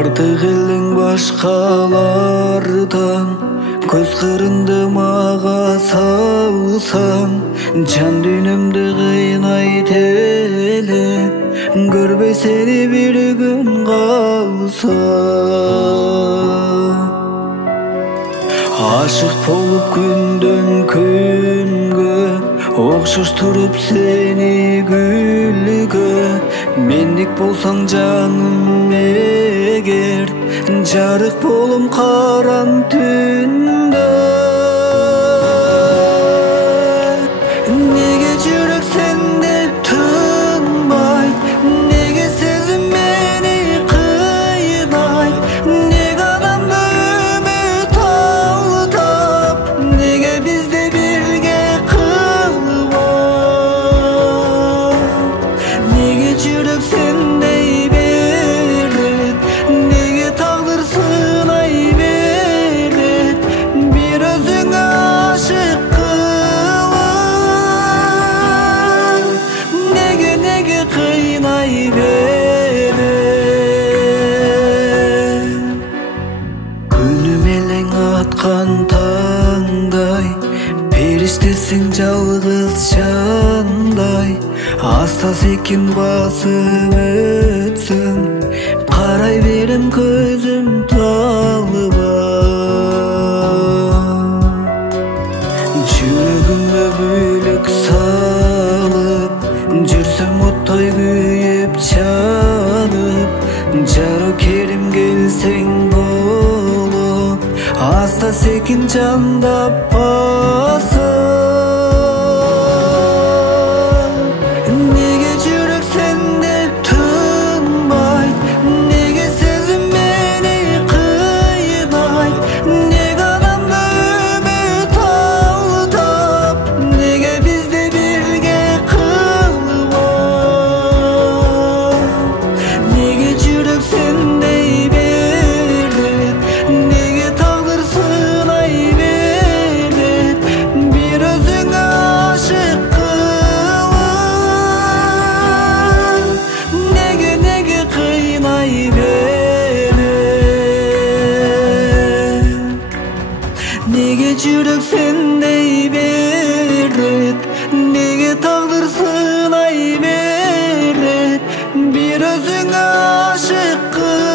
Артык элең башкалардан көз кырыңды мага салсаң, жан дүйнөмдү кыйнайт эле, көрбөй сени бир күн калсам. Ашык болуп күндөн күнгө окшош туруп сени гүлгө, мендик болсаң жаным эгер, жарык болом караң түндө. Неге жүрөк сендеп тынбайт, неге сезим мени кыйнайт, неге адамды үмүт алдап, неге бизди бирге кылбайт, неге жүрөк сендей берет, неге тагдыр сынай берет, бир өзүңө ашык кылып, неге кыйнай берет. Күнүм элең аткан таңдай, периштесиң жалгыз жандай, аста секин басып өтсөң, карай берем көзүм талбай. Жүрөгүмө бүлөк салып, жүрсөм оттой күйүп жанып, жаро керим келсең болуп, аста секин жандап басып. Неге жүрөк сендеп тынбайт, неге сезим мени кыйнайт, неге адамды үмүт алдап, неге бизди бирге кылбайт, неге жүрөк сендей берет, неге тагдыр сынай берет, бир өзүңө ашык кылып, неге кыйнай берет, неге жүрөк сендей берет, неге тагдыр сынай берет, бир өзүңө ашык кылып.